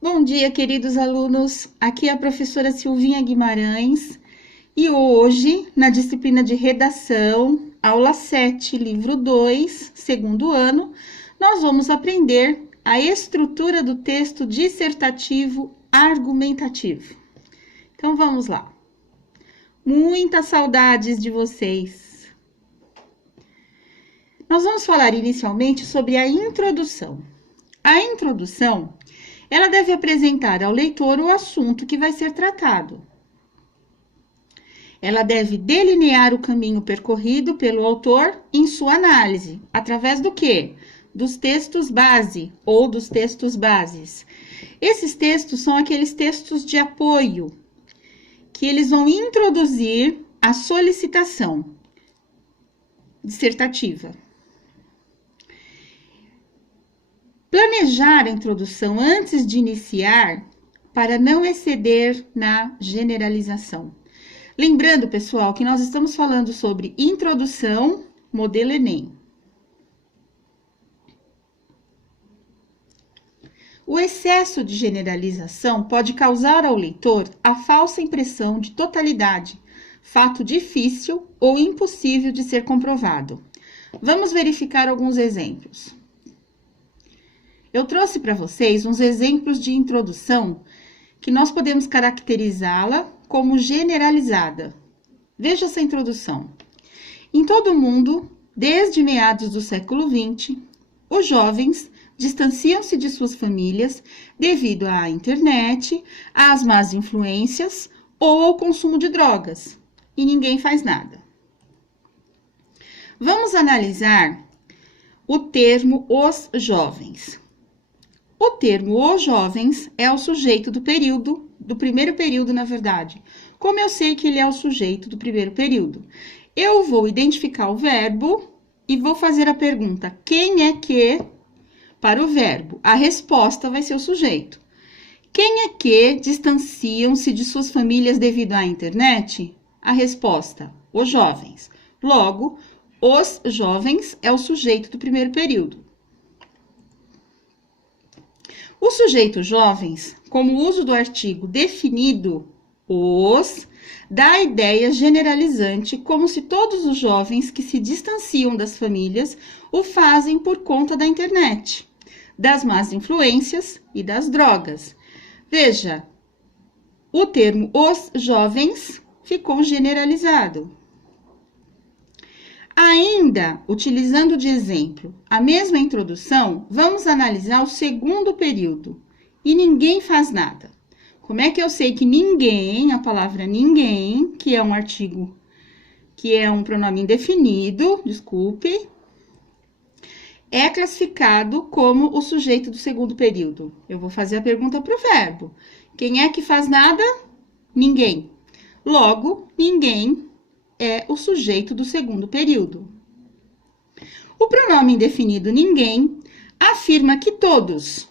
Bom dia, queridos alunos. Aqui é a professora Silvinha Guimarães e hoje, na disciplina de redação, aula 7, livro 2, segundo ano, nós vamos aprender a estrutura do texto dissertativo argumentativo. Então, vamos lá. Muitas saudades de vocês. Nós vamos falar inicialmente sobre a introdução. A introdução ela deve apresentar ao leitor o assunto que vai ser tratado. Ela deve delinear o caminho percorrido pelo autor em sua análise, através do quê? Dos textos base ou dos textos bases. Esses textos são aqueles textos de apoio, que eles vão introduzir a solicitação dissertativa. Planejar a introdução antes de iniciar para não exceder na generalização. Lembrando, pessoal, que nós estamos falando sobre introdução, modelo Enem. O excesso de generalização pode causar ao leitor a falsa impressão de totalidade, fato difícil ou impossível de ser comprovado. Vamos verificar alguns exemplos. Eu trouxe para vocês uns exemplos de introdução que nós podemos caracterizá-la como generalizada. Veja essa introdução. Em todo o mundo, desde meados do século XX, os jovens distanciam-se de suas famílias devido à internet, às más influências ou ao consumo de drogas, e ninguém faz nada. Vamos analisar o termo os jovens. O termo os jovens é o sujeito do primeiro período, na verdade. Como eu sei que ele é o sujeito do primeiro período? Eu vou identificar o verbo e vou fazer a pergunta: quem é que, para o verbo? A resposta vai ser o sujeito. Quem é que distanciam-se de suas famílias devido à internet? A resposta: os jovens. Logo, os jovens é o sujeito do primeiro período. O sujeito jovens, como uso do artigo definido, os, dá a ideia generalizante como se todos os jovens que se distanciam das famílias o fazem por conta da internet, das más influências e das drogas. Veja, o termo os jovens ficou generalizado. Ainda, utilizando de exemplo a mesma introdução, vamos analisar o segundo período. E ninguém faz nada. Como é que eu sei que ninguém, a palavra ninguém, que é um artigo, que é um pronome indefinido, desculpe, é classificado como o sujeito do segundo período? Eu vou fazer a pergunta para o verbo. Quem é que faz nada? Ninguém. Logo, ninguém é o sujeito do segundo período. O pronome indefinido ninguém afirma que todos,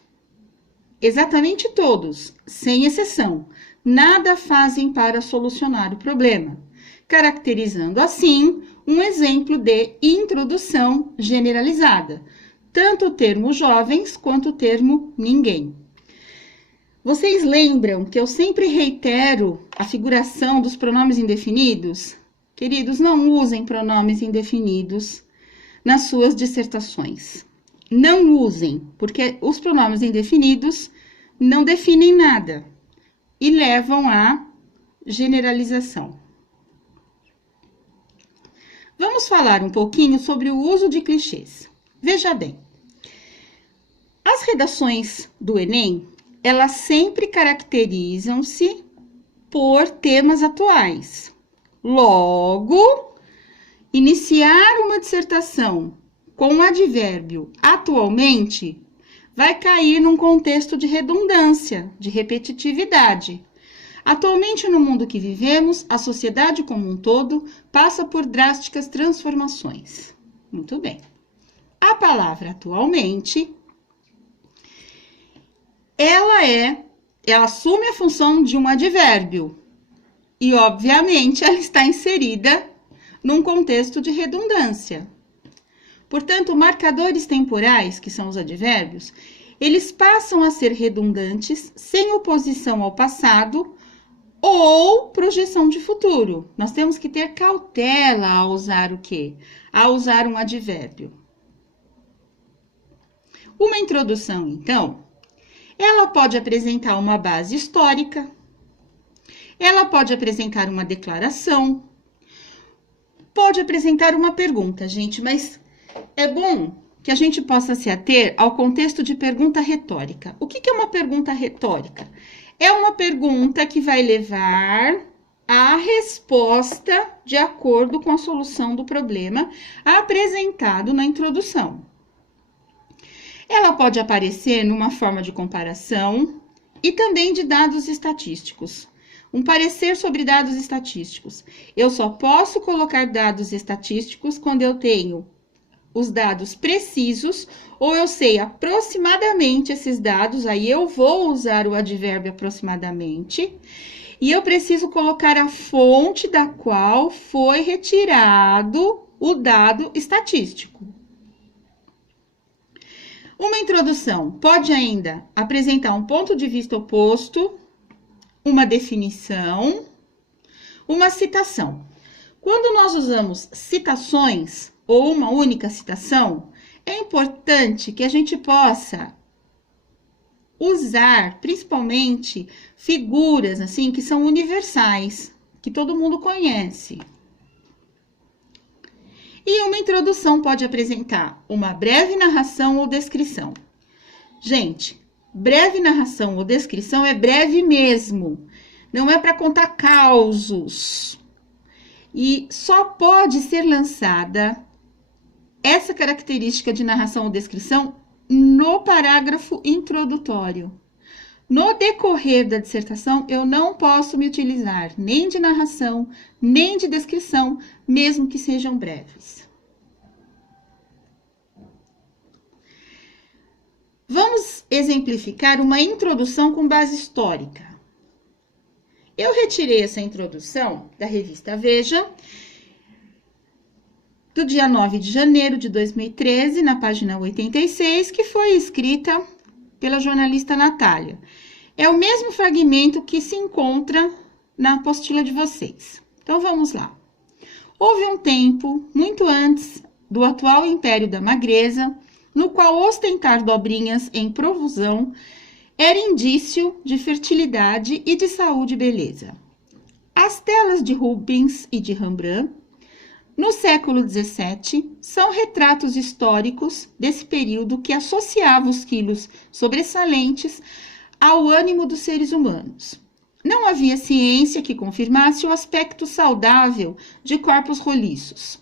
exatamente todos, sem exceção, nada fazem para solucionar o problema, caracterizando assim um exemplo de introdução generalizada, tanto o termo jovens quanto o termo ninguém. Vocês lembram que eu sempre reitero a figuração dos pronomes indefinidos? Queridos, não usem pronomes indefinidos nas suas dissertações. Não usem, porque os pronomes indefinidos não definem nada e levam à generalização. Vamos falar um pouquinho sobre o uso de clichês. Veja bem, as redações do Enem, elas sempre caracterizam-se por temas atuais. Logo, iniciar uma dissertação com o advérbio atualmente vai cair num contexto de redundância, de repetitividade. Atualmente, no mundo que vivemos, a sociedade como um todo passa por drásticas transformações. Muito bem. A palavra atualmente, ela assume a função de um advérbio. E, obviamente, ela está inserida num contexto de redundância. Portanto, marcadores temporais, que são os advérbios, eles passam a ser redundantes, sem oposição ao passado ou projeção de futuro. Nós temos que ter cautela ao usar o quê? Ao usar um advérbio. Uma introdução, então, ela pode apresentar uma base histórica, ela pode apresentar uma declaração, pode apresentar uma pergunta, gente, mas é bom que a gente possa se ater ao contexto de pergunta retórica. O que é uma pergunta retórica? É uma pergunta que vai levar à resposta de acordo com a solução do problema apresentado na introdução. Ela pode aparecer numa forma de comparação e também de dados estatísticos. Um parecer sobre dados estatísticos. Eu só posso colocar dados estatísticos quando eu tenho os dados precisos ou eu sei aproximadamente esses dados, aí eu vou usar o advérbio aproximadamente, e eu preciso colocar a fonte da qual foi retirado o dado estatístico. Uma introdução pode ainda apresentar um ponto de vista oposto, uma definição, uma citação. Quando nós usamos citações ou uma única citação, é importante que a gente possa usar, principalmente, figuras assim que são universais, que todo mundo conhece. E uma introdução pode apresentar uma breve narração ou descrição. Gente, breve narração ou descrição é breve mesmo, não é para contar causos. E só pode ser lançada essa característica de narração ou descrição no parágrafo introdutório. No decorrer da dissertação, eu não posso me utilizar nem de narração, nem de descrição, mesmo que sejam breves. Vamos exemplificar uma introdução com base histórica. Eu retirei essa introdução da revista Veja, do dia 9 de janeiro de 2013, na página 86, que foi escrita pela jornalista Natália. É o mesmo fragmento que se encontra na apostila de vocês. Então, vamos lá. Houve um tempo, muito antes do atual Império da Magreza, no qual ostentar dobrinhas em profusão era indício de fertilidade e de saúde e beleza. As telas de Rubens e de Rembrandt, no século XVII, são retratos históricos desse período que associava os quilos sobressalentes ao ânimo dos seres humanos. Não havia ciência que confirmasse o aspecto saudável de corpos roliços.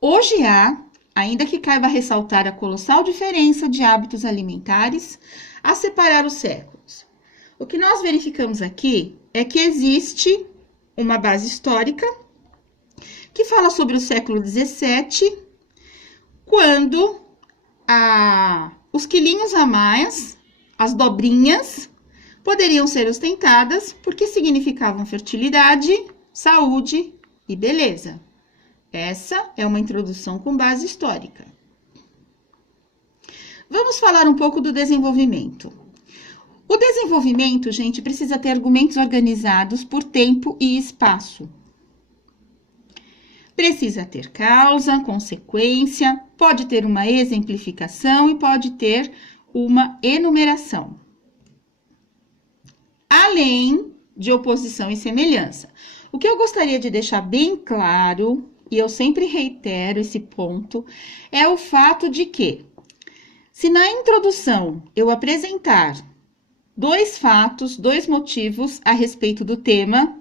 Hoje há, ainda que caiba ressaltar a colossal diferença de hábitos alimentares a separar os séculos. O que nós verificamos aqui é que existe uma base histórica que fala sobre o século XVII, quando os quilinhos a mais, as dobrinhas, poderiam ser ostentadas porque significavam fertilidade, saúde e beleza. Essa é uma introdução com base histórica. Vamos falar um pouco do desenvolvimento. O desenvolvimento, gente, precisa ter argumentos organizados por tempo e espaço. Precisa ter causa, consequência, pode ter uma exemplificação e pode ter uma enumeração. Além de oposição e semelhança. O que eu gostaria de deixar bem claro, e eu sempre reitero esse ponto, é o fato de que, se na introdução eu apresentar dois fatos, dois motivos a respeito do tema,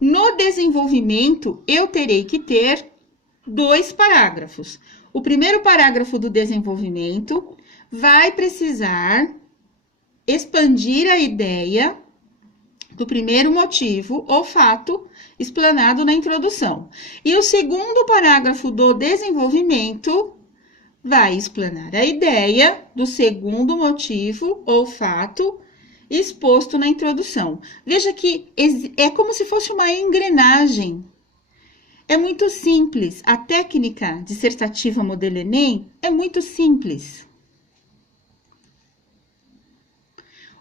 no desenvolvimento eu terei que ter dois parágrafos. O primeiro parágrafo do desenvolvimento vai precisar expandir a ideia do primeiro motivo ou fato explanado na introdução. E o segundo parágrafo do desenvolvimento vai explanar a ideia do segundo motivo ou fato exposto na introdução. Veja que é como se fosse uma engrenagem. É muito simples. A técnica dissertativa modelo Enem é muito simples.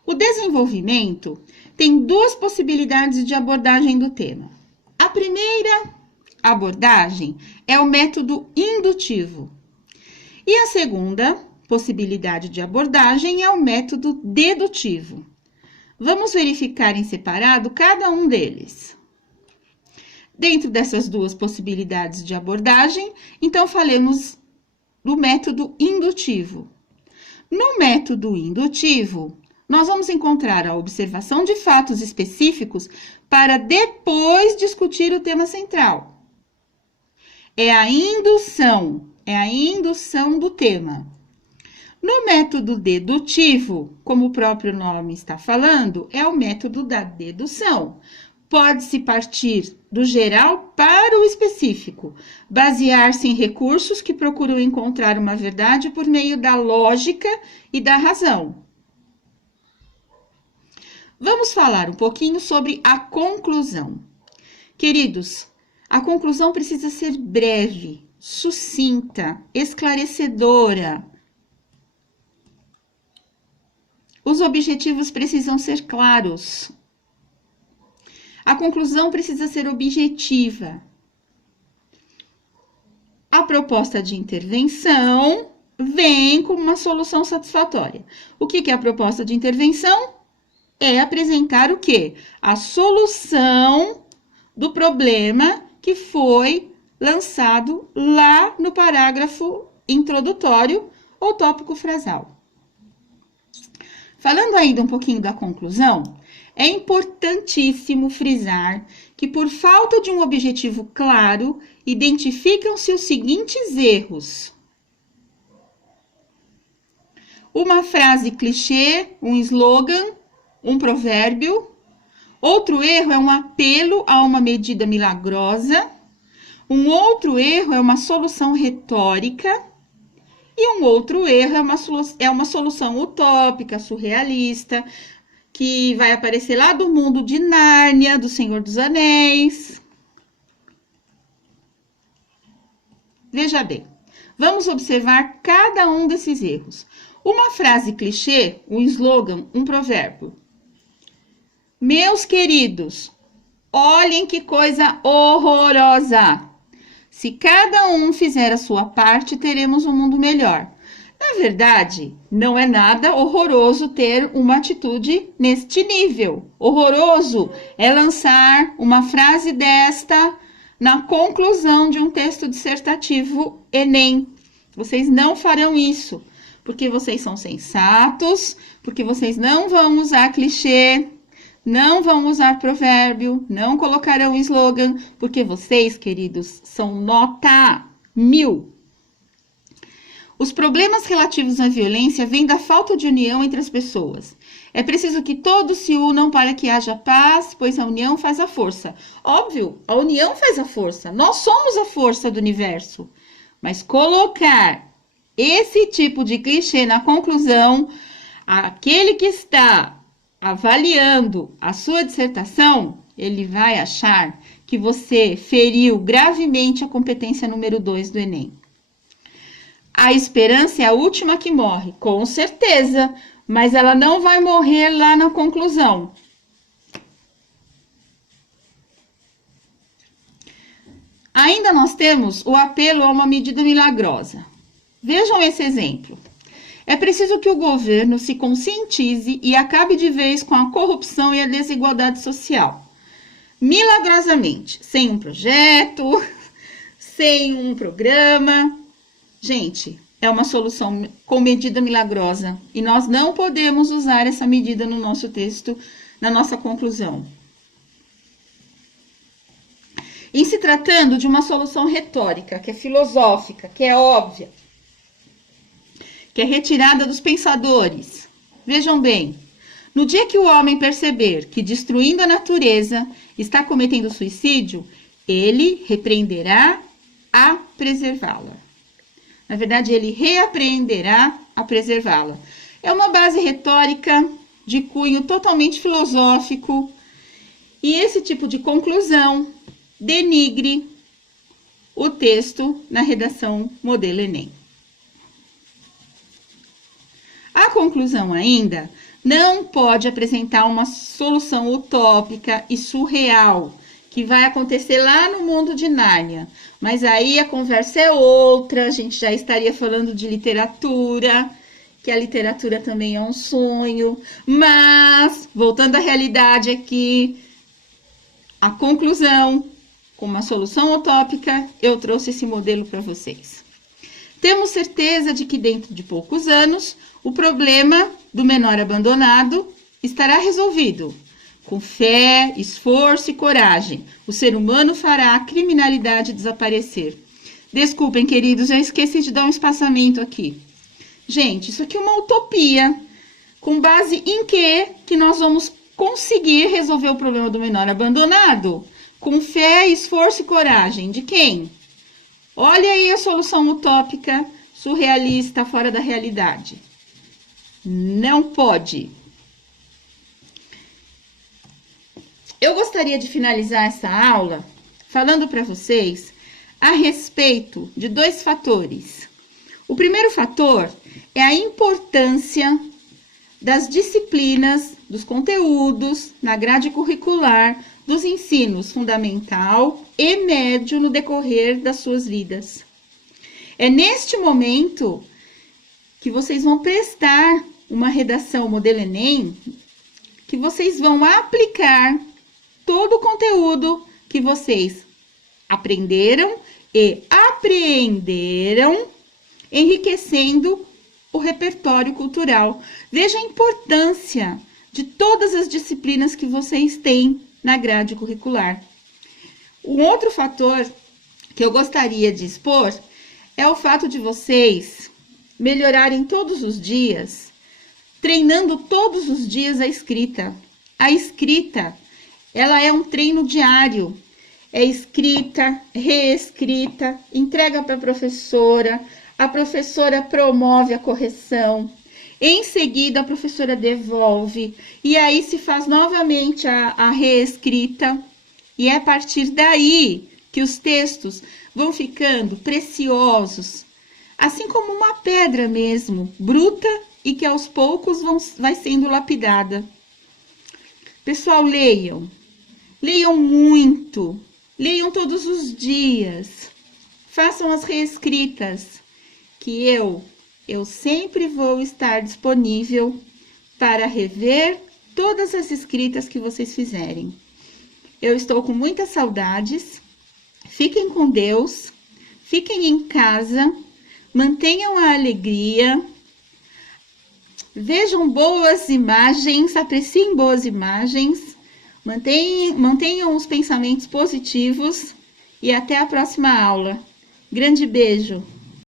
O desenvolvimento tem duas possibilidades de abordagem do tema. A primeira abordagem é o método indutivo. E a segunda possibilidade de abordagem é o método dedutivo. Vamos verificar em separado cada um deles. Dentro dessas duas possibilidades de abordagem, então falemos do método indutivo. No método indutivo, nós vamos encontrar a observação de fatos específicos para depois discutir o tema central. É a indução do tema. No método dedutivo, como o próprio nome está falando, é o método da dedução. Pode-se partir do geral para o específico, basear-se em recursos que procuram encontrar uma verdade por meio da lógica e da razão. Vamos falar um pouquinho sobre a conclusão. Queridos, a conclusão precisa ser breve, sucinta, esclarecedora. Os objetivos precisam ser claros. A conclusão precisa ser objetiva. A proposta de intervenção vem com uma solução satisfatória. O que é a proposta de intervenção? É apresentar o quê? A solução do problema que foi lançado lá no parágrafo introdutório ou tópico frasal. Falando ainda um pouquinho da conclusão, é importantíssimo frisar que, por falta de um objetivo claro, identificam-se os seguintes erros. Uma frase clichê, um slogan, um provérbio. Outro erro é um apelo a uma medida milagrosa. Um outro erro é uma solução retórica. E um outro erro é uma solução utópica, surrealista, que vai aparecer lá do mundo de Nárnia, do Senhor dos Anéis. Veja bem, vamos observar cada um desses erros. Uma frase clichê, um slogan, um provérbio. Meus queridos, olhem que coisa horrorosa! Se cada um fizer a sua parte, teremos um mundo melhor. Na verdade, não é nada horroroso ter uma atitude neste nível. Horroroso é lançar uma frase desta na conclusão de um texto dissertativo Enem. Vocês não farão isso, porque vocês são sensatos, porque vocês não vão usar clichê, não vão usar provérbio, não colocarão slogan, porque vocês, queridos, são nota 1000. Os problemas relativos à violência vêm da falta de união entre as pessoas. É preciso que todos se unam para que haja paz, pois a união faz a força. Óbvio, a união faz a força. Nós somos a força do universo. Mas colocar esse tipo de clichê na conclusão, aquele que está avaliando a sua dissertação, ele vai achar que você feriu gravemente a competência número 2 do Enem. A esperança é a última que morre, com certeza, mas ela não vai morrer lá na conclusão. Ainda nós temos o apelo a uma medida milagrosa. Vejam esse exemplo. É preciso que o governo se conscientize e acabe de vez com a corrupção e a desigualdade social. Milagrosamente, sem um projeto, sem um programa. Gente, é uma solução com medida milagrosa e nós não podemos usar essa medida no nosso texto, na nossa conclusão. Em se tratando de uma solução retórica, que é filosófica, que é óbvia, que é retirada dos pensadores. Vejam bem, no dia que o homem perceber que destruindo a natureza está cometendo suicídio, ele repreenderá a preservá-la. Na verdade, ele reaprenderá a preservá-la. É uma base retórica de cunho totalmente filosófico e esse tipo de conclusão denigre o texto na redação modelo Enem. A conclusão ainda Não pode apresentar uma solução utópica e surreal, que vai acontecer lá no mundo de Nárnia. Mas aí a conversa é outra, a gente já estaria falando de literatura, que a literatura também é um sonho. Mas, voltando à realidade aqui, a conclusão, com uma solução utópica, eu trouxe esse modelo para vocês. Temos certeza de que dentro de poucos anos, o problema do menor abandonado estará resolvido. Com fé, esforço e coragem, o ser humano fará a criminalidade desaparecer. Desculpem, queridos, eu esqueci de dar um espaçamento aqui. Gente, isso aqui é uma utopia. Com base em que nós vamos conseguir resolver o problema do menor abandonado? Com fé, esforço e coragem. De quem? Olha aí a solução utópica, surrealista, fora da realidade. Não pode. Eu gostaria de finalizar essa aula falando para vocês a respeito de 2 fatores. O primeiro fator é a importância das disciplinas, dos conteúdos na grade curricular dos ensinos fundamental e médio no decorrer das suas vidas. É neste momento que vocês vão prestar uma redação modelo Enem, que vocês vão aplicar todo o conteúdo que vocês aprenderam e apreenderam, enriquecendo o repertório cultural. Veja a importância de todas as disciplinas que vocês têm na grade curricular. Um outro fator que eu gostaria de expor é o fato de vocês melhorarem todos os dias, treinando todos os dias a escrita. A escrita, ela é um treino diário. É escrita, reescrita, entrega para a professora promove a correção, em seguida a professora devolve, e aí se faz novamente a reescrita, e é a partir daí que os textos vão ficando preciosos, assim como uma pedra mesmo, bruta e que aos poucos vai sendo lapidada. Pessoal, leiam muito, leiam todos os dias, façam as reescritas, que eu sempre vou estar disponível para rever todas as escritas que vocês fizerem. Eu estou com muitas saudades. Fiquem com Deus, fiquem em casa, mantenham a alegria, vejam boas imagens, apreciem boas imagens, mantenham os pensamentos positivos e até a próxima aula. Grande beijo!